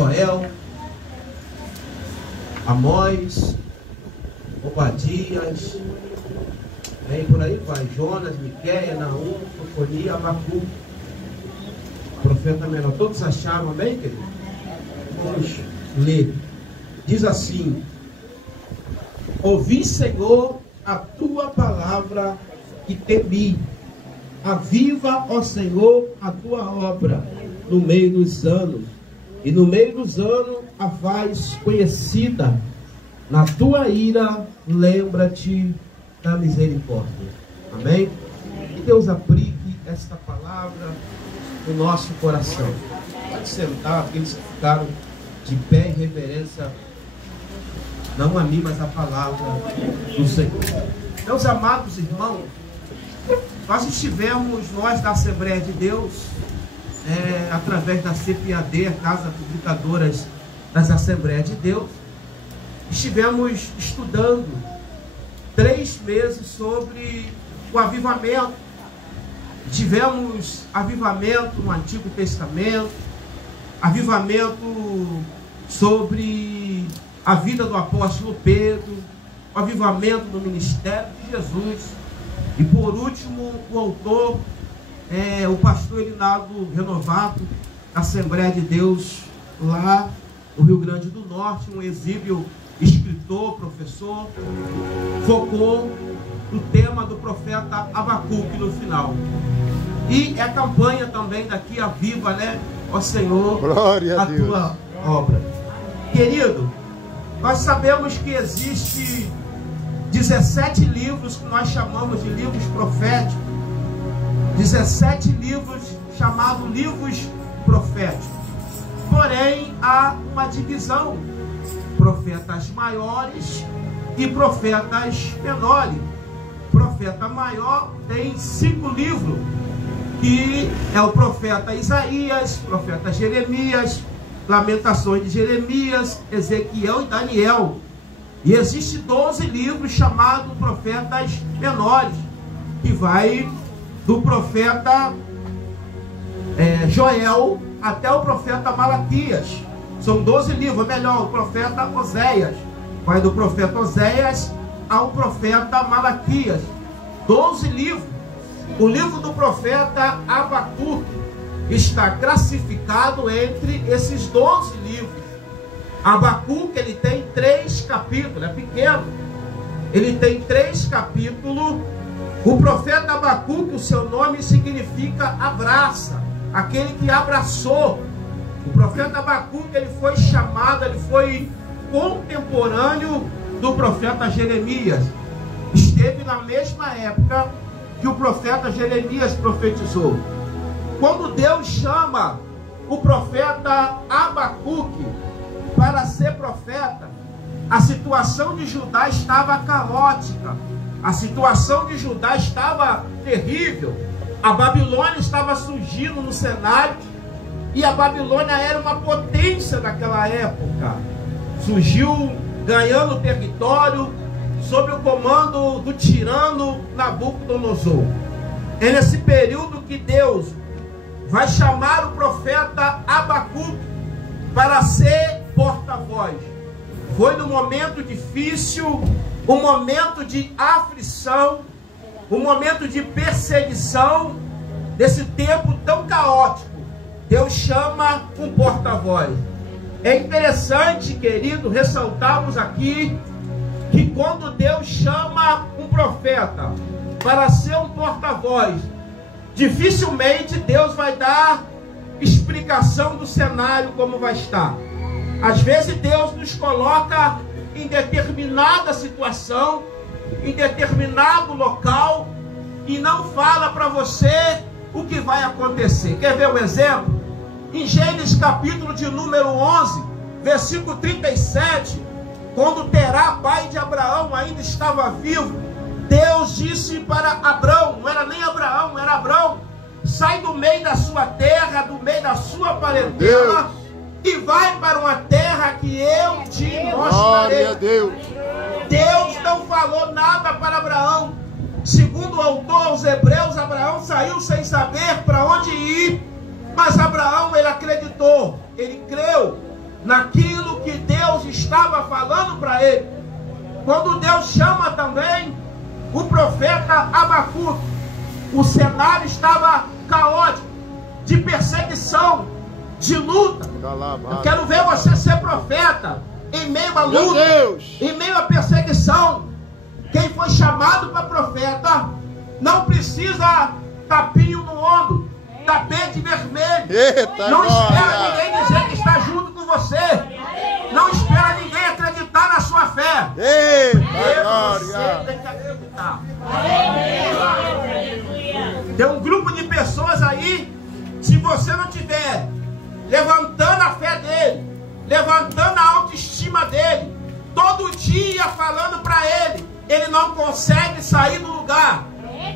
Joel, Amós, Obadias, e por aí vai, Jonas, Miquéia, Naum, Sofonia, Abacuque, profeta menor. Todos acharam, amém, querido? Vamos ler. Diz assim: ouvi, Senhor, a tua palavra e temi. Aviva, ó Senhor, a tua obra no meio dos anos, e no meio dos anos a faz conhecida. Na tua ira, lembra-te da misericórdia. Amém? Que Deus aplique esta palavra no nosso coração. Pode sentar, aqueles que ficaram de pé em reverência, não a mim, mas a palavra do Senhor. Meus amados irmãos, nós estivemos, nós da Assembleia de Deus, através da CPAD, a Casa Publicadoras das Assembleias de Deus, estivemos estudando 3 meses sobre o avivamento. Tivemos avivamento no Antigo Testamento, avivamento sobre a vida do apóstolo Pedro, o avivamento no ministério de Jesus, e por último o autor, o pastor Elinaldo Renovato, da Assembleia de Deus lá no Rio Grande do Norte, um exímio escritor, professor, focou no tema do profeta Abacuque no final. E a campanha também daqui, Aviva, né? Ó Senhor, glória a tua obra. Querido, nós sabemos que existe 17 livros que nós chamamos de livros proféticos. 17 livros chamados livros proféticos. Porém, há uma divisão: profetas maiores e profetas menores. Profeta maior tem 5 livros, que é o profeta Isaías, profeta Jeremias, Lamentações de Jeremias, Ezequiel e Daniel. E existe 12 livros chamados profetas menores, que vai do profeta Joel até o profeta Malaquias. São 12 livros, melhor, o profeta Oséias. Vai do profeta Oséias ao profeta Malaquias. 12 livros. O livro do profeta Abacuque está classificado entre esses 12 livros. Abacuque, ele tem 3 capítulos, é pequeno. Ele tem 3 capítulos. O profeta Abacuque, o seu nome significa abraça, aquele que abraçou. O profeta Abacuque, ele foi chamado, ele foi contemporâneo do profeta Jeremias. Esteve na mesma época que o profeta Jeremias profetizou. Quando Deus chama o profeta Abacuque para ser profeta, a situação de Judá estava caótica, a situação de Judá estava terrível. A Babilônia estava surgindo no cenário, e a Babilônia era uma potência naquela época. Surgiu ganhando território sob o comando do tirano Nabucodonosor. É nesse período que Deus vai chamar o profeta Abacuque para ser porta-voz. Foi num momento difícil, um momento de aflição, um momento de perseguição, desse tempo tão caótico. Deus chama um porta-voz. É interessante, querido, ressaltarmos aqui que quando Deus chama um profeta para ser um porta-voz, dificilmente Deus vai dar explicação do cenário como vai estar. Às vezes Deus nos coloca em determinada situação, em determinado local, e não fala para você o que vai acontecer. Quer ver um exemplo? Em Gênesis capítulo de número 11, versículo 37, quando Terá, pai de Abraão, ainda estava vivo, Deus disse para Abrão, não era nem Abraão, era Abrão: sai do meio da sua terra, do meio da sua parentela, e vai para uma terra que eu te mostrarei. Deus não falou nada para Abraão. Segundo o autor aos Hebreus, Abraão saiu sem saber para onde ir, mas Abraão, ele acreditou, ele creu, naquilo que Deus estava falando para ele. Quando Deus chama também o profeta Abacuque, o cenário estava caótico, de perseguição, de luta. Eu quero ver você ser profeta em meio à luta, em meio à perseguição. Quem foi chamado para profeta não precisa tapinho no ombro, tapete vermelho. Não espera ninguém dizer que está junto com você. Não espera ninguém acreditar na sua fé. Você tem que acreditar. Tem um grupo de pessoas aí, se você não tiver levantando a fé dele, levantando a autoestima dele, todo dia falando para ele, ele não consegue sair do lugar.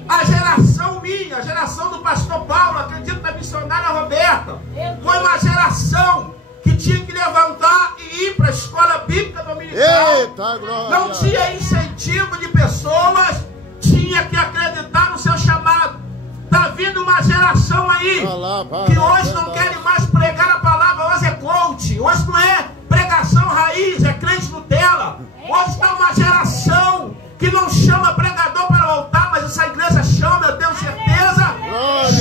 A geração minha, a geração do pastor Paulo, acredito na missionária Roberta, foi uma geração que tinha que levantar e ir para a escola bíblica dominical. Não tinha incentivo de pessoas, tinha que acreditar no seu chamado. Está vindo uma geração aí que hoje não querem mais pregar a palavra, hoje é coach, hoje não é pregação raiz, é crente Nutella. Hoje está uma geração que não chama pregador para voltar, mas essa igreja chama, eu tenho certeza,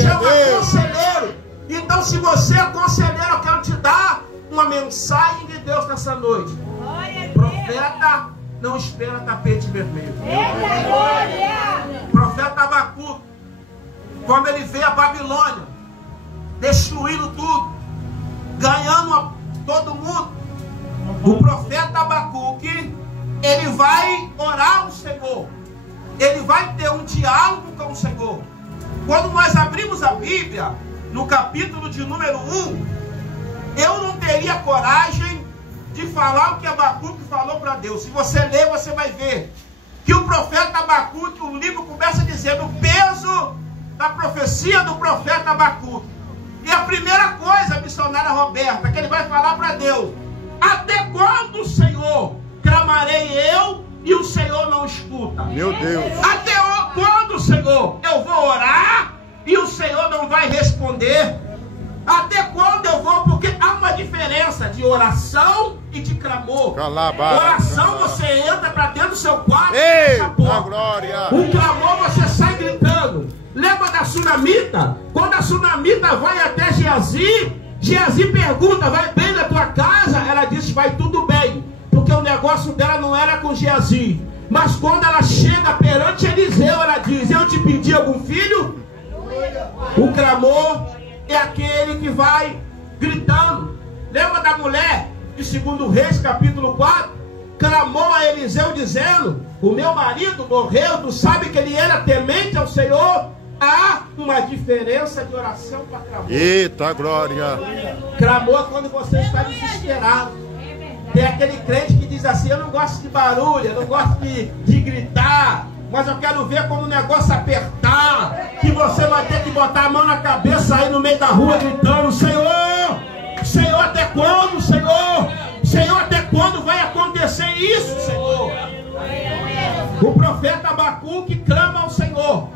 chama conselheiro. Então, se você é conselheiro, eu quero te dar uma mensagem de Deus nessa noite. Profeta não espera tapete vermelho. Profeta Abacuque, quando ele vê a Babilônia destruindo tudo, ganhando a todo mundo, o profeta Abacuque, ele vai orar ao Senhor, ele vai ter um diálogo com o Senhor. Quando nós abrimos a Bíblia, no capítulo de número 1, eu não teria coragem de falar o que Abacuque falou para Deus. Se você ler, você vai ver que o profeta Abacuque, o livro começa dizendo o peso da profecia do profeta Abacuque. E a primeira coisa, a missionária Roberta, que ele vai falar para Deus: até quando, Senhor, clamarei eu e o Senhor não escuta? Meu Deus. Até quando, Senhor, eu vou orar e o Senhor não vai responder? Até quando eu vou? Porque há uma diferença de oração e de clamor. Oração, você entra para dentro do seu quarto e fecha a porta. O clamor, você sai gritando. Lembra da sunamita? Quando a sunamita vai até Geazi, Geazi pergunta: vai bem na tua casa? Ela disse: vai tudo bem, porque o negócio dela não era com Geazi. Mas quando ela chega perante Eliseu, ela diz: eu te pedi algum filho? O clamor é aquele que vai gritando. Lembra da mulher de 2 Reis, capítulo 4? Clamou a Eliseu dizendo: o meu marido morreu. Tu sabe que ele era temente ao Senhor. Há uma diferença de oração para clamor. Eita glória! Clamor quando você está desesperado. Tem aquele crente que diz assim: eu não gosto de barulho, eu não gosto de gritar, mas eu quero ver quando o negócio apertar, que você vai ter que botar a mão na cabeça aí no meio da rua gritando: Senhor, Senhor, até quando, Senhor? Senhor, até quando vai acontecer isso, Senhor? O profeta Abacuque clama ao Senhor: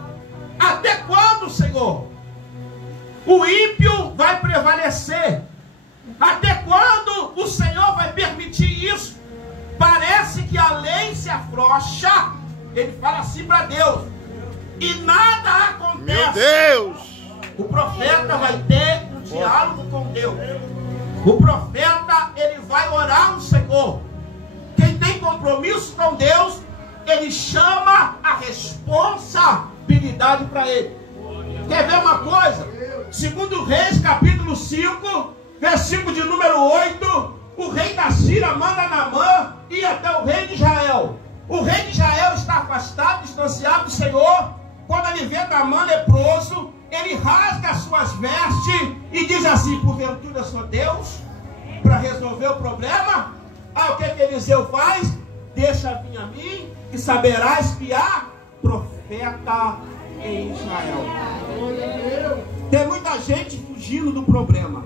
até quando, Senhor? O ímpio vai prevalecer. Até quando o Senhor vai permitir isso? Parece que a lei se afrouxa. Ele fala assim para Deus, e nada acontece. Meu Deus! O profeta vai ter um diálogo com Deus. O profeta, ele vai orar ao Senhor. Quem tem compromisso com Deus, ele chama a responsabilidade para ele. Quer ver uma coisa? 2 Reis, capítulo 5, versículo de número 8, o rei da Síria manda Naamã ir até o rei de Israel. O rei de Israel está afastado, distanciado do Senhor. Quando ele vê Naamã leproso, ele rasga as suas vestes e diz assim: porventura sou Deus para resolver o problema? O que Eliseu faz? Deixa vir a mim e saberá espiar profeta em Israel. Tem muita gente fugindo do problema,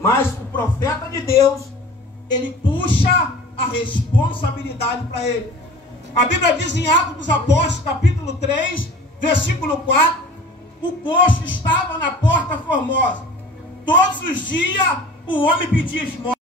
mas o profeta de Deus, ele puxa a responsabilidade para ele. A Bíblia diz em Atos dos Apóstolos, capítulo 3, versículo 4: o coxo estava na porta formosa. Todos os dias o homem pedia esmola.